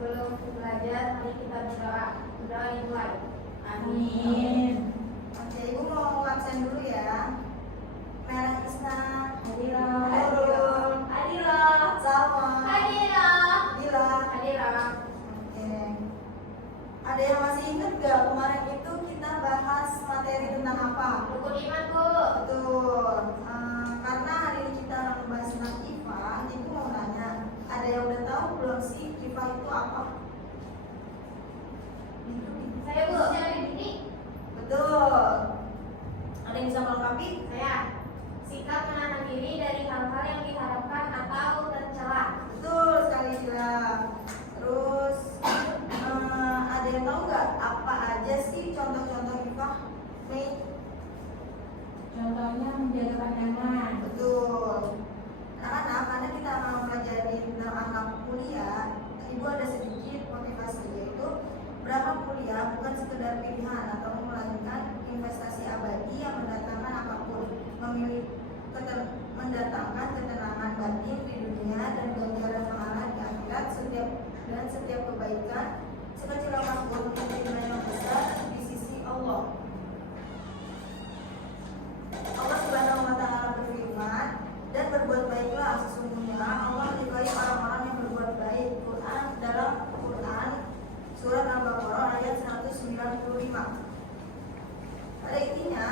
sebelum belajar, mari kita berdoa. Berdoa dimulai. Amin. Oke, Ibu mau absen dulu ya. Merah Isna, Hadira. Adira, Salma, Hadira. Bila. Hadira. Oke. Ada yang masih ingat gak kemarin itu kita bahas materi tentang apa? Rukun iman, Bu. Betul. Karena hari ini kita akan membahas tentang IPA, Ibu mau nanya, ada yang udah tahu belum sih IPA itu apa? Saya, Bu. Saya di sini. Betul. Ada yang bisa melengkapi? Saya. Sikap menahan diri dari hal-hal yang diharapkan atau tercela. Betul sekali Sheila. Terus ada yang tahu nggak apa aja sih contoh-contoh IPA? Mei? Contohnya menjaga pandangan. Betul. Anak-anak, karena kita akan mempelajari tentang akhlak kuliah, Ibu ada sedikit motivasi, yaitu berangkat kuliah bukan sekedar pilihan atau melainkan investasi abadi yang mendatangkan apapun, mendatangkan ketenangan batin di dunia dan ganjaran pahala di akhirat. Setiap kebaikan sekecil apapun memiliki nilai yang besar di sisi Allah. Allah Subhanahu wa Ta'ala berfirman, dan berbuat baiklah, sesungguhnya Allah menyukai orang-orang yang berbuat baik. Dalam Quran surat Al-Baqarah ayat 195. Pada intinya,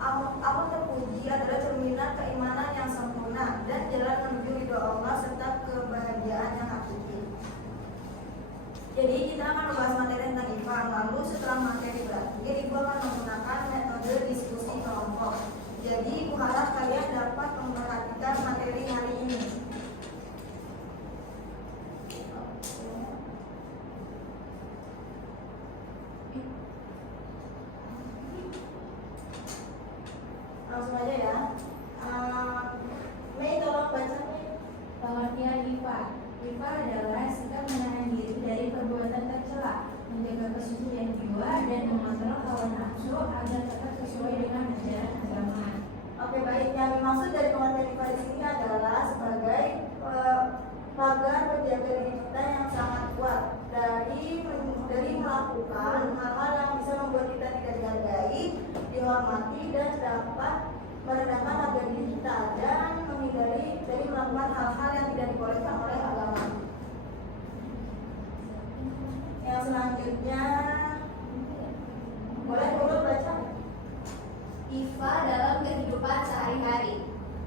Allah terpuji adalah cerminan keimanan yang sempurna dan jalan menuju ridho Allah serta kebahagiaan yang hakiki. Jadi kita akan membahas materi tentang IPA. Lalu setelah materi berakhir, Ibu akan menggunakan metode diskusi kelompok. Jadi Ibu harap kalian dapat memperhatikan materi hari ini. Langsung aja ya. Mei tolong baca Mei. Pengertian IPA. IPA adalah sikap menahan diri dari perbuatan tercela, menjaga kesucian jiwa dan mengontrol hawa nafsu agar tetap sesuai dengan ajaran agama. Oke, baik. Yang dimaksud dari pengertian IPA di sini adalah sebagai pagar penjaga diri kita yang sangat kuat dari melakukan hal-hal yang bisa membuat kita tidak dihargai, dihormati, dan dapat merendahkan harga diri kita dan menghindari dari melakukan hal-hal yang tidak dibolehkan oleh agama. Yang selanjutnya, boleh urut baca. IPA dalam kehidupan sehari-hari.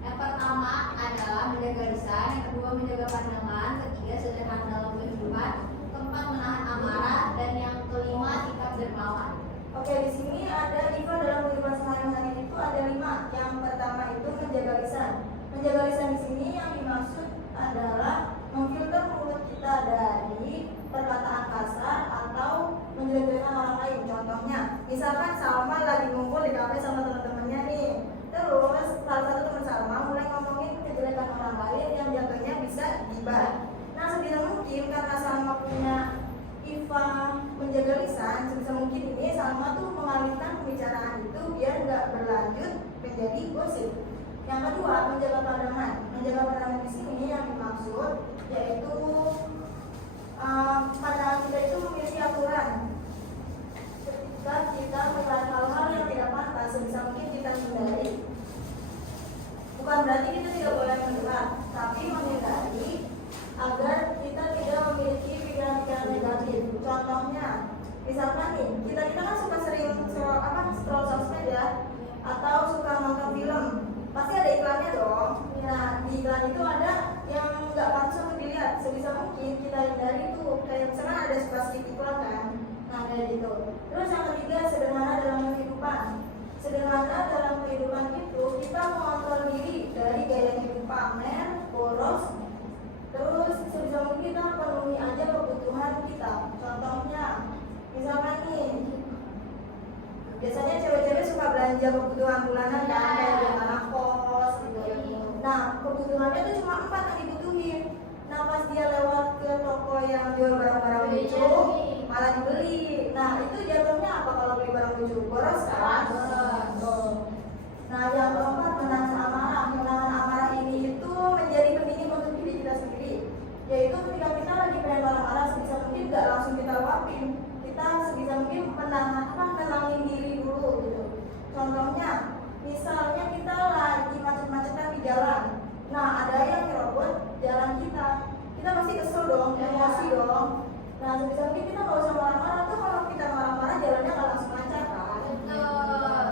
Yang pertama adalah menjaga lisan, yang kedua menjaga pandangan, ketiga sederhana dalam kehidupan, keempat menahan amarah, dan yang kelima sikap dermawan. Oke, di sini ada IPA dalam kehidupan sehari-hari itu ada 5. Yang pertama itu menjaga lisan. Menjaga lisan di sini yang dimaksud adalah memfilter mulut kita dari perkataan kasar atau menjelek-jelekan orang lain. Contohnya, misalkan Salma lagi ngumpul di kafe sama teman-temannya nih. Terus salah satu teman Salma mulai ngomongin kejelekan orang lain yang jatuhnya bisa gibah. Nah, sebisa mungkin karena Salma punya IPA menjaga lisan, sebisa mungkin ini Salma tuh mengalihkan pembicaraan itu biar nggak berlanjut menjadi gosip. Yang kedua, menjaga pandangan. Menjaga pandangan di sini yang dimaksud yaitu pandangan kita itu memiliki aturan. Ketika kita melihat hal-hal yang tidak pantas, sebisa mungkin kita hindari. Bukan berarti kita tidak boleh mendengar, tapi menghindari agar kita tidak memiliki pikiran-pikiran negatif. Contohnya, misalkan nih, kita kan suka sering scroll sosmed ya, atau suka nonton film, pasti ada iklannya dong. Nah, di iklan itu ada yang nggak pantas untuk dilihat. Sebisa mungkin kita hindari tuh, kayak misalkan ada suka skip iklan kan, nah kayak gitu. Terus yang ketiga, sederhana dalam kehidupan. Sederhana dalam kehidupan itu kita mengontrol diri dari gaya hidup pamer, boros. Terus sebisa mungkin kita penuhi aja kebutuhan kita. Contohnya, misalkan nih, biasanya cewek-cewek suka belanja kebutuhan bulanan kan, kayak anak kos gitu. Nah, kebutuhannya tuh cuma 4 yang dibutuhin. Nah, pas dia lewat ke toko yang jual barang-barang lucu, malah dibeli. Nah, itu jatuhnya apa kalau beli barang lucu? Boros kan? Nah, yang keempat, menahan amarah. Menahan amarah ini itu menjadi pendingin untuk diri kita sendiri. Yaitu ketika kita lagi pengen marah-marah, sebisa mungkin jalan kita pasti kesel dong, emosi dong. Nah sebisa mungkin kita nggak usah marah-marah tuh, kalau kita marah-marah jalannya nggak langsung lancar kan.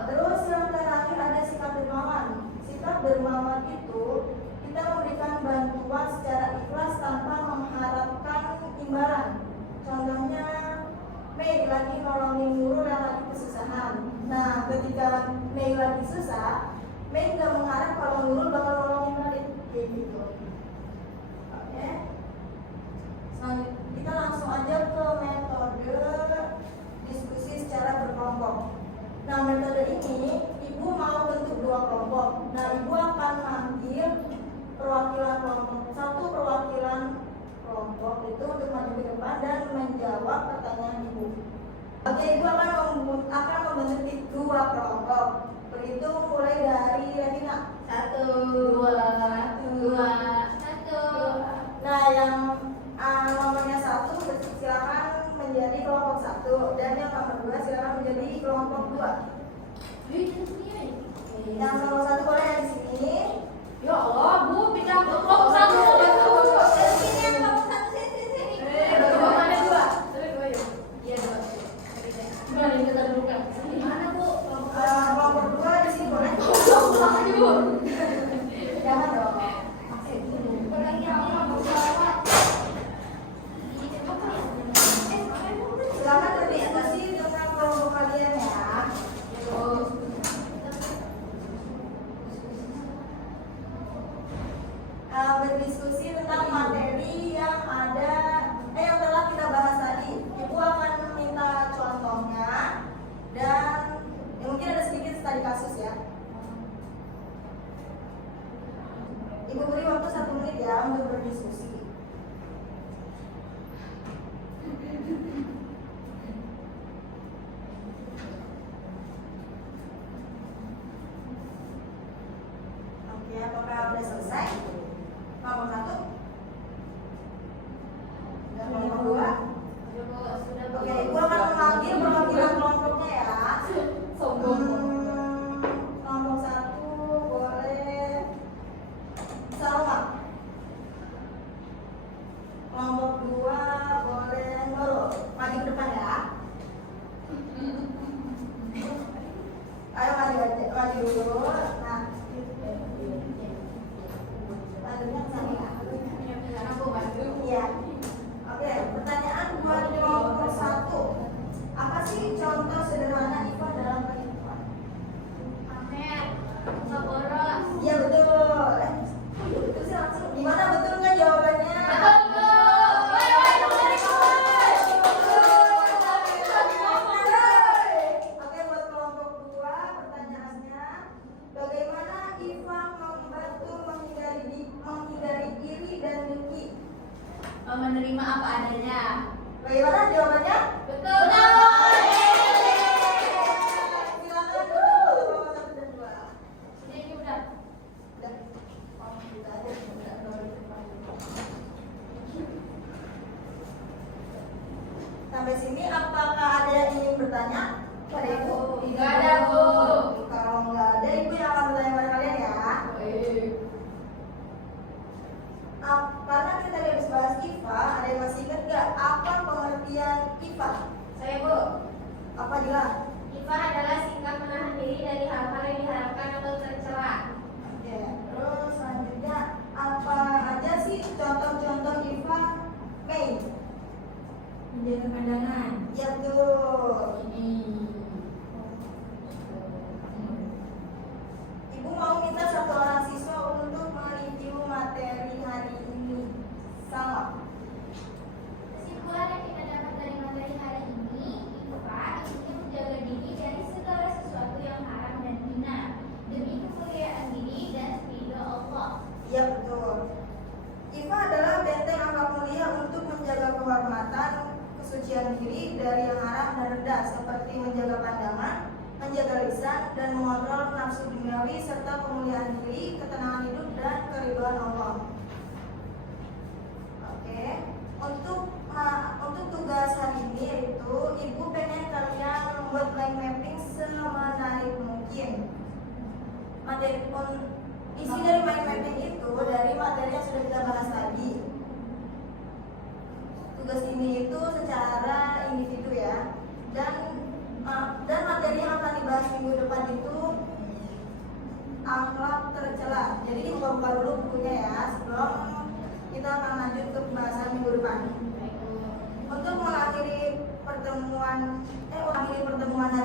Terus yang terakhir ada sikap dermawan. Sikap dermawan itu kita memberikan bantuan secara ikhlas tanpa mengharapkan imbalan. Contohnya Mei lagi nolongin Nurul yang lagi kesusahan. Nah ketika Mei lagi susah, Mei nggak mengharap kalau Nurul bakal nolongin balik kayak gitu. Oke. Selanjutnya kita langsung aja ke metode diskusi secara berkelompok. Nah metode ini ibu mau bentuk 2 kelompok. Nah ibu akan manggil perwakilan kelompok, 1 perwakilan kelompok itu untuk maju ke depan dan menjawab pertanyaan ibu. Oke, ibu akan membentuk 2 kelompok. Berhitung mulai dari Revina. 1, 2, 1. Nah yang nomornya 1 silakan menjadi kelompok 1 dan yang nomor 2 silakan menjadi kelompok 2. Yang nomor 1 boleh di sini. Ya Allah, Bu, pindah ke kelompok 1. Sini yang kelompok 1 sini. Ada 2. Iya, 2. Gimana ini kita dudukkan? Mana, Bu? Kelompok 2 di sini boleh. Jangan dong. Silakan berdiskusi dengan kelompok kalian ya. Berdiskusi tentang materi yang yang telah kita bahas tadi. Ibu akan minta contohnya dan mungkin ada sedikit studi kasus ya. Ibu beri waktu 1 menit ya untuk berdiskusi. Oke, apakah sudah selesai? Nomor 1. Dan nomor 2. Oke, ibu akan memanggil perwakilan kelompoknya ya. Kelompok 1 boleh Salma. Kelompok 2 boleh Nurul. Maju ke depan ya. Ayo maju dulu. Nah, majunya ke sana. Iya. Oke, pertanyaan buat kelompok 1. Apa sih contoh sederhana IPA dalam kehidupan? Pamer, boros. Iya betul. Betul sih langsung. Gimana betul nggak jawabannya? Oke, buat kelompok 2 pertanyaannya, bagaimana IPA membantu menghindari iri dan dengki? Menerima apa adanya. Bagaimana jawabannya? Betul. Silakan duduk kelompok 1 dan 2. Ini udah. Udah. Oh, kita aja udah depan. Sampai sini apakah ada yang ingin bertanya pada ibu? Tidak ada, Bu. Kalau nggak ada, ibu yang akan bertanya pada kalian ya. Karena kita tadi habis bahas IPA, ada yang masih ingat nggak apa pengertian IPA? Saya, Bu. Apa jelas? IPA adalah sikap menahan diri dari hal-hal yang diharapkan atau tercela. Oke. Terus selanjutnya apa aja sih contoh-contoh IPA? Mei. Menjaga pandangan. Ya tuh. Ini. Ibu mau minta 1 orang siswa untuk mereview materi hari ini. Sama. Kesimpulan yang kita dapat dari materi hari ini, IPA ingin menjaga diri dari segala sesuatu yang haram dan hina demi kemuliaan diri dan ridho Allah. Iya betul. IPA adalah benteng akhlak mulia untuk menjaga kehormatan, kesucian diri dari yang haram dan rendah, seperti menjaga pandangan, menjaga lisan, dan mengontrol nafsu duniawi serta kemuliaan diri, ketenangan hidup, dan keridhaan Allah. Oke, untuk tugas hari ini yaitu ibu pengen kalian membuat mind mapping semenarik mungkin. Isi dari mind mapping itu dari materi yang sudah kita bahas tadi. akhlak tercela. Jadi dibuka-buka dulu bukunya ya sebelum kita akan lanjut ke pembahasan minggu depan. Untuk mengakhiri pertemuan hari